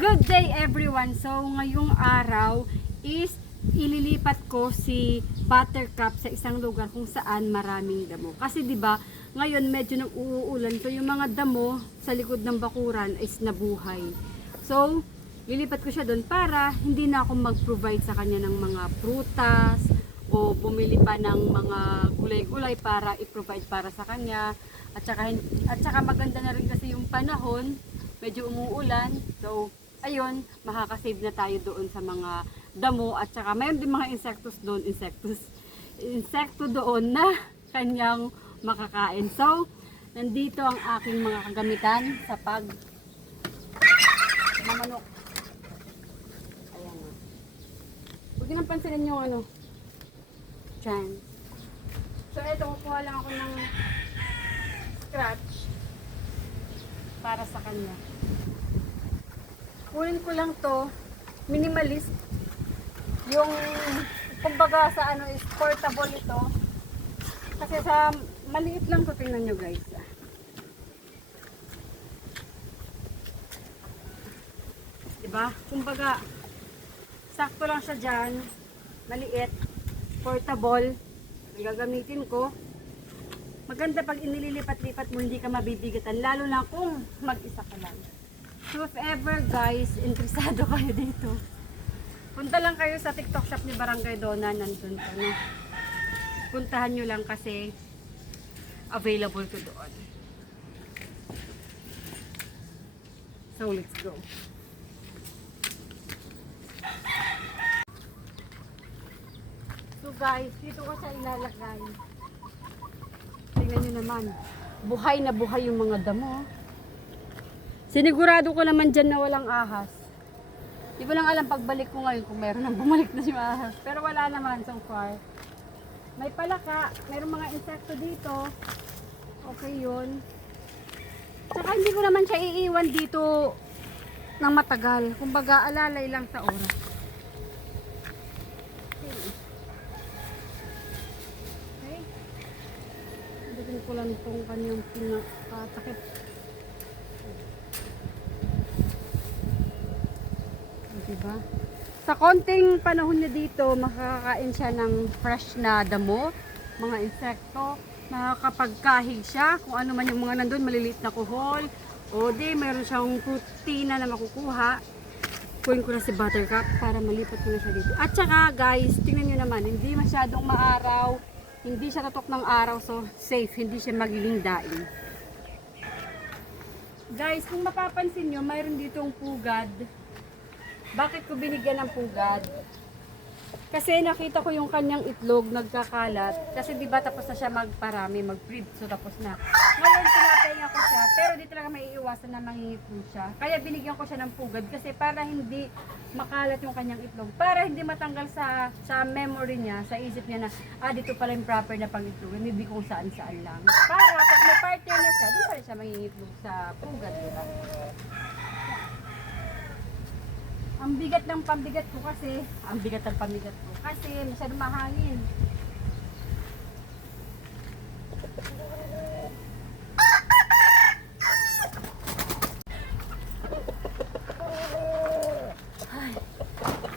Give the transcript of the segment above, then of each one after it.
Good day everyone! So ngayong araw is ililipat ko si Buttercup sa isang lugar kung saan maraming damo. Kasi 'di ba, ngayon medyo nang uulan so yung mga damo sa likod ng bakuran is nabuhay. So, lilipat ko siya doon para hindi na ako mag-provide sa kanya ng mga prutas o bumili pa ng mga gulay-gulay para i-provide para sa kanya. At saka, at saka maganda na rin kasi yung panahon, medyo umuulan. So, ayun, makakasave na tayo doon sa mga damo at saka mayroon din mga insectos doon, insectos, insekto doon na kanyang makakain. So, nandito ang aking mga kagamitan sa pag mamanok. Ayan na. Huwag nyo pansinin yung ano, Chan. So, eto, kukuha lang ako ng scratch para sa kanya. Kunin ko lang to, minimalist. Yung, kumbaga sa ano is portable ito. Kasi sa maliit lang to, tingnan nyo guys. Diba? Kumbaga, sakto lang siya dyan, maliit, portable, gagamitin ko. Maganda pag inililipat-lipat mo, hindi ka mabibigatan, lalo na kung mag-isa ka lang. So if ever guys, interesado kayo dito, punta lang kayo sa TikTok shop ni Barangay Dona, nandun to, no? Puntahan nyo lang kasi available to doon. So let's go. So guys, dito ko siya ilalagay. Tingnan nyo naman. Buhay na buhay yung mga damo. Sinigurado ko naman dyan na walang ahas. Di ko lang alam pagbalik ko ngayon kung meron nang bumalik na si ahas. Pero wala naman so far. May palaka, mayroong mga insekto dito. Okay yun. Tsaka hindi ko naman siya iiwan dito ng matagal. Kumbaga alalay lang sa oras. Okay. Dagin ko lang itong kanyang pinakatakip. Diba? Sa konting panahon niya dito, makakakain siya ng fresh na damo, mga insekto, makakapagkahig siya, kung ano man yung mga nandun, maliliit na kuhol, o di, mayroon siyang protina na makukuha. Kuhin ko na si Buttercup para malipat ko na siya dito. At saka guys, tingnan nyo naman, hindi masyadong maaraw, hindi siya tatok ng araw, so safe, hindi siya magiging daing. Guys, kung mapapansin nyo, mayroon ditong pugad. Bakit ko binigyan ng pugad? Kasi nakita ko yung kanyang itlog nagkakalat. Kasi di ba tapos na siya magparami, mag-breed. So tapos na. Ngayon pinapahinga ko siya, pero di talaga may iiwasan na mangingipon siya. Kaya binigyan ko siya ng pugad kasi para hindi makalat yung kanyang itlog. Para hindi matanggal sa sa memory niya, sa isip niya na, ah, dito pala yung proper na pang-itlog. Maybe kung saan-saan lang. Para pag may partner na siya, doon pa rin siya mangingitlog sa pugad, di? Ang bigat ng pambigat ko kasi, ang bigat ng pambigat ko kasi masyado mahangin. Ay,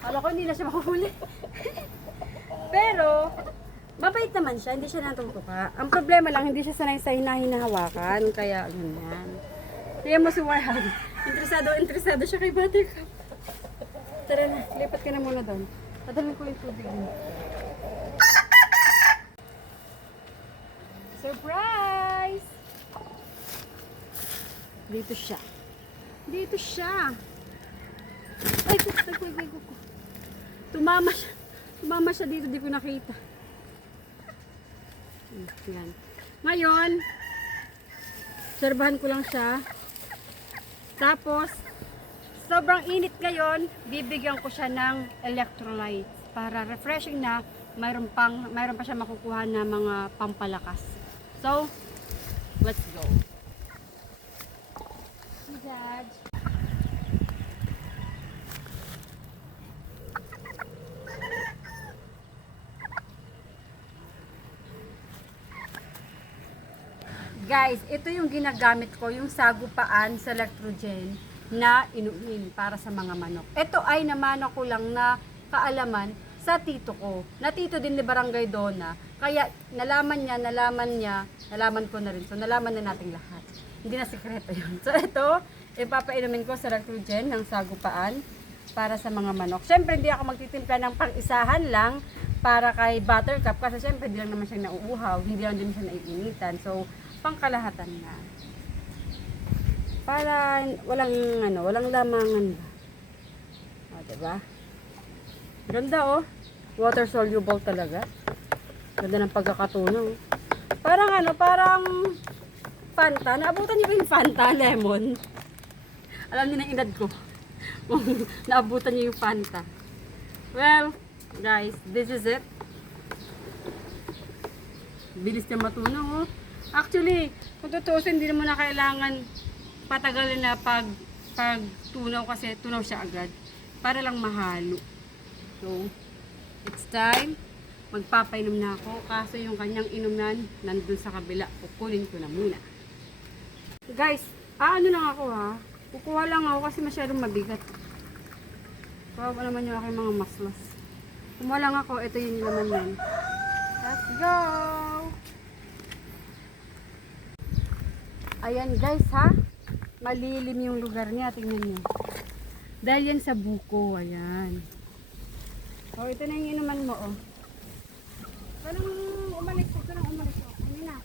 Kala ko hindi na siya makuhuli. Pero, mabait naman siya, hindi siya natutuka. Ang problema lang, hindi siya sanay sa hinahawakan, kaya yun yan. Kaya mo si Warhag. Interesado, interesado siya kay Buttercup. Tara na, lipat ka na muna doon. Padalhin ko yung tubig mo. Surprise! Dito siya. Dito siya. Ay, ko, ay, ko, ay, ko. Tumama siya. Tumama siya dito, di ko nakita. Yan. Ngayon, serbahan ko lang siya. Tapos, sobrang init ngayon, bibigyan ko siya ng electrolytes para refreshing na mayroon pang mayroon pa siya makukuha na mga pampalakas. So, let's go. Guys, ito yung ginagamit ko, yung sagupaan sa electrogen na inumin para sa mga manok. Ito ay naman ako lang na kaalaman sa tito ko. Na tito din ni Barangay Dona. Kaya nalaman niya, nalaman niya, nalaman ko na rin. So nalaman na nating lahat. Hindi na sekreto yun. So ito, ipapainumin ko sa Lactogen ng sagupaan para sa mga manok. Siyempre, hindi ako magtitimpla ng pang-isahan lang para kay Buttercup kasi siyempre, hindi lang naman siya nauuhaw, hindi lang din siya naiinitan. So, pangkalahatan na. Para walang ano, walang lamangan ba. O, diba? Ganda oh. Water soluble talaga. Ganda ng pagkakatunaw. Parang ano, parang Fanta. Naabutan niyo ba yung Fanta lemon? Alam niyo na edad ko. Naabutan niyo yung Fanta. Well, guys, this is it. Bilis niya matunaw, oh. Actually, kung tutusin, hindi naman na kailangan patagalin na pag, pag tunaw kasi tunaw siya agad. Para lang mahalo. So, it's time. Magpapainom na ako. Kaso yung kanyang inuman nandun sa kabila. Kukunin ko na muna. Guys, aano lang ako ha. Kukuha lang ako kasi masyadong mabigat. Kawawa naman yung aking mga maslas. Kumuha lang ako. Ito yung laman yan. Let's go! Ayan guys ha. Malilim yung lugar niya. Tingnan niyo. Dahil yan sa buko. Ayan. Oh, ito na yung inuman mo oh. Walang umalis. Ito na umalis. Oh. Ano na.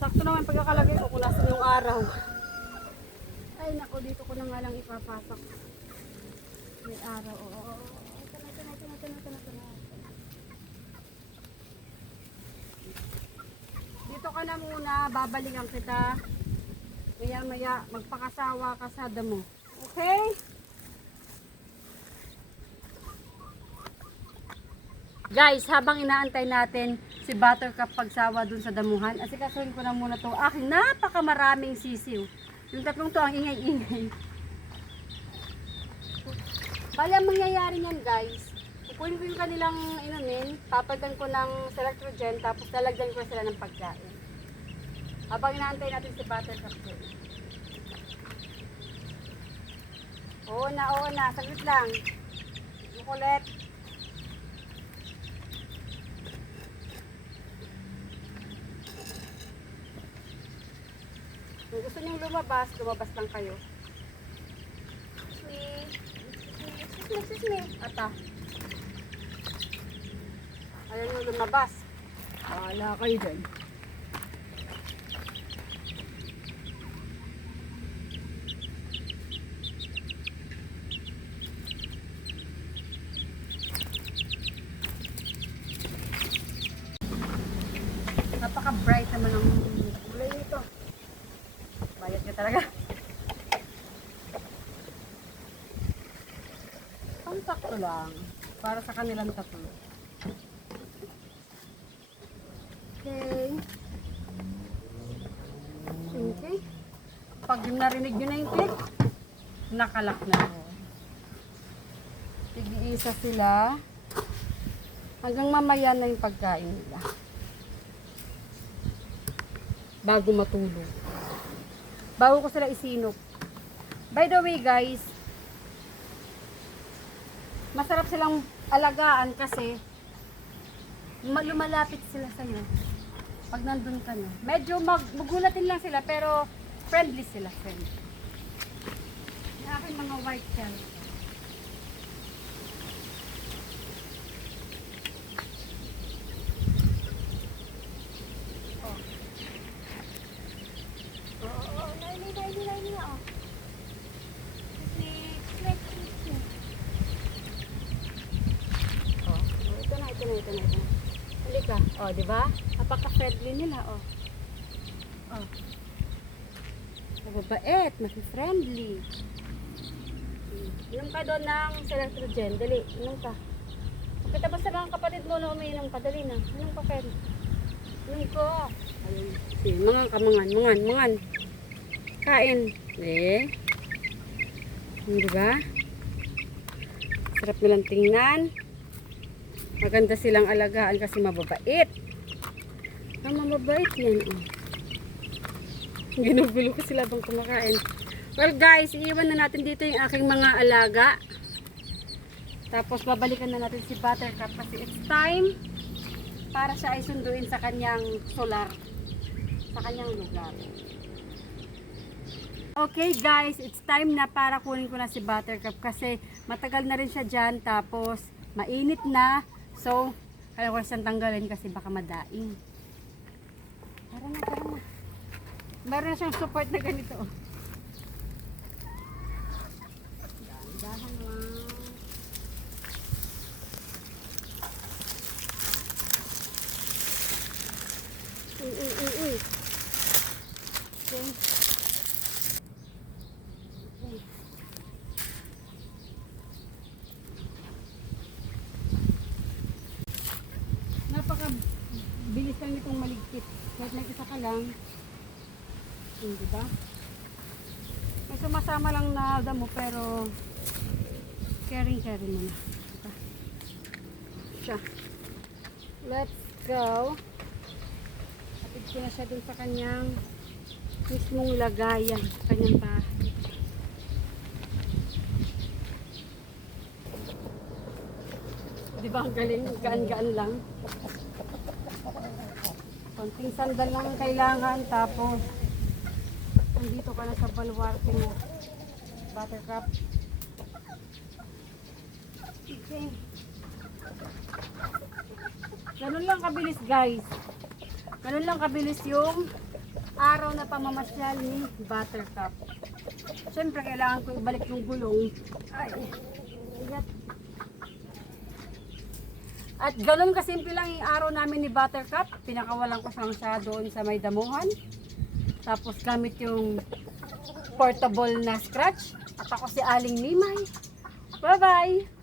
Sakto naman pagkakalagay ko kung nasan yung araw. Ay nako, dito ko na nga lang ipapasok. May araw. Oo, oo, oo. Ito na, ito na, ito na, ito na, ito na, ito na. Muna, babalikan kita. Maya maya, magpakasawa ka sa damo. Okay? Guys, habang inaantay natin si Buttercup pagsawa dun sa damuhan, asikasuhin ko na muna to aking napakamaraming sisiw. Yung tatlong to ang ingay-ingay. Bali, ang mangyayari niyan guys, kukunin ko yung kanilang inumin, papalitan ko ng selectrogen, tapos lalagyan ko sila ng pagkain. Habang inaantay natin si Buttercup dun. Oo na, oo na, saglit lang. Makulit. Kung gusto niyong lumabas, lumabas lang kayo. Excuse me. Excuse me, excuse me. Ata. Ayaw niyo lumabas. Wala kayo dyan. Napaka-bright naman ng kulay nito. Bayad ka talaga. Lang. Para sa kanilang tatlo. Okay. Okay. Pag narinig nyo na yung click, nakalak na ako. Tig-iisa sila. Hanggang mamaya na yung pagkain nila. Bago matulog bago ko sila isinop. By the way guys, masarap silang alagaan kasi ma- lumalapit sila sa'yo pag nandun ka na. Medyo mag magulatin lang sila pero friendly sila, friendly. Yung aking mga white shell. Oo, oo, oo. Naini, naini, naini na, oh. Snake, snake, snake, snake. Oh, oh, ito na, ito na, ito na, ito na. Halika. Oh, di ba? Napaka-friendly nila, oh. Oh. Mababait, maki-friendly. Hmm. Inom ka doon ng selectrogen. Dali, inom ka. Kita ba sa mga kapatid mo na umiinom ka? Dali na. Inom ka, Ken. Inom ko. Ayun. Sige, mangan ka, mangan, mangan. Kain. Eh. Di ba? Sarap nilang tingnan. Maganda silang alagaan kasi mababait. Ang mababait yan. Oh. Ginugulo ko sila bang kumakain. Well guys, iiwan na natin dito yung aking mga alaga. Tapos babalikan na natin si Buttercup kasi it's time para siya ay sunduin sa kanyang solar. Sa kanyang lugar. Okay guys, it's time na para kunin ko na si Buttercup kasi matagal na rin siya dyan tapos mainit na. So, kaya ko siyang tanggalin kasi baka madaing. Tara na, tara na. Meron na siyang support na ganito. oh. Dahan lang. Uy, uy, uy, uy. Okay. Okay. Napaka bilis lang nitong maligpit. Kahit may isa ka lang, Hmm, di ba? May sumasama lang na damo pero caring caring mo na. Diba? Siya. Let's go. Kapit ko na siya dun sa kanyang mismong lagayan, kanyang bahay. Di ba ang galing? Gaan-gaan lang. Konting sandal lang ang kailangan tapos Nandito ka sa baluarte mo. Buttercup. Okay. Ganun lang kabilis guys. Ganun lang kabilis yung araw na pamamasyal ni Buttercup. Siyempre kailangan ko ibalik yung gulong. Ay. Bigat. At ganun kasimple lang yung araw namin ni Buttercup. Pinakawalan ko siyang siya doon sa may damuhan. Tapos gamit yung portable na scratch. At ako si Aling Mimay. Bye-bye!